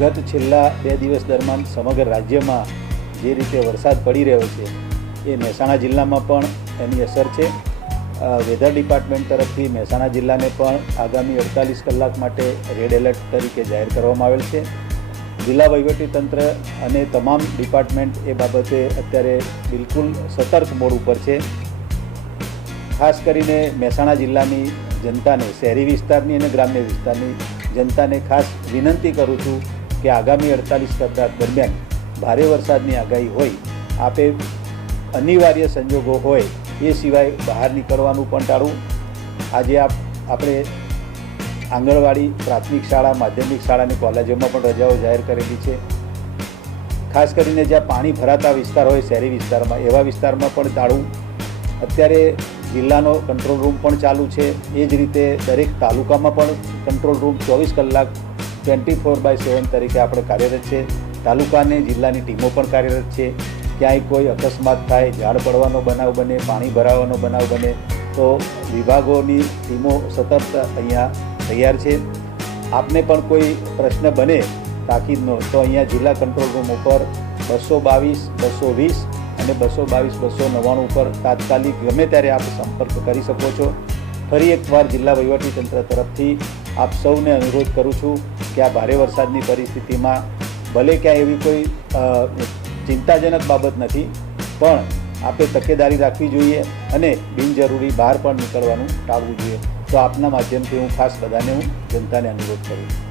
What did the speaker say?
ગત છેલ્લા 2 દિવસ દરમિયાન સમગ્ર રાજ્યમાં જે રીતે વરસાદ પડી રહ્યો છે એ મહેસાણા જિલ્લામાં પણ એની અસર છે। વેધર ડિપાર્ટમેન્ટ તરફથી મહેસાણા જિલ્લાને પણ આગામી 48 કલાક માટે રેડ એલર્ટ તરીકે જાહેર કરવામાં આવેલ છે। જિલ્લા વહીવટીતંત્ર અને તમામ ડિપાર્ટમેન્ટ એ બાબતે અત્યારે બિલકુલ સતર્ક મોડ ઉપર છે। ખાસ કરીને મહેસાણા જિલ્લાની જનતાને, શહેરી વિસ્તારની અને ગ્રામ્ય વિસ્તારની જનતાને ખાસ વિનંતી કરું છું કે આગામી 48 કલાક દરમિયાન ભારે વરસાદની આગાહી હોય, આપે અનિવાર્ય સંજોગો હોય એ સિવાય બહાર નીકળવાનું પણ ટાળવું। આજે આપણે આંગણવાડી, પ્રાથમિક શાળા, માધ્યમિક શાળા અને કોલેજોમાં પણ રજાઓ જાહેર કરેલી છે। ખાસ કરીને જ્યાં પાણી ભરાતા વિસ્તાર હોય શહેરી વિસ્તારમાં, એવા વિસ્તારમાં પણ ટાળવું। અત્યારે જિલ્લાનો કંટ્રોલ રૂમ પણ ચાલુ છે। એ જ રીતે દરેક તાલુકામાં પણ કંટ્રોલ રૂમ 24 કલાક 24/7 તરીકે આપણે કાર્યરત છે। તાલુકા અને જિલ્લાની ટીમો પણ કાર્યરત છે। ક્યાંય કોઈ અકસ્માત થાય, ઝાડ પડવાનો બનાવ બને, પાણી ભરાવાનો બનાવ બને તો વિભાગોની ટીમો સતત અહીંયા તૈયાર છે। આપને પણ કોઈ પ્રશ્ન બને તાકીદનો તો અહીંયા જિલ્લા કંટ્રોલ રૂમ ઉપર 222 220 અને 222 299 ઉપર તાત્કાલિક ગમે ત્યારે આપ સંપર્ક કરી શકો છો। ફરી એકવાર જિલ્લા વહીવટીતંત્ર તરફથી આપ સૌને અનુરોધ કરું છું કે આ ભારે વરસાદની પરિસ્થિતિમાં ભલે ક્યાંય એવી કોઈ ચિંતાજનક બાબત નથી, પણ આપણે તકેદારી રાખવી જોઈએ અને બિનજરૂરી બહાર પણ નીકળવાનું ટાળવું જોઈએ। તો આપના માધ્યમથી હું ખાસ બધાને જનતાને અનુરોધ કરું છું।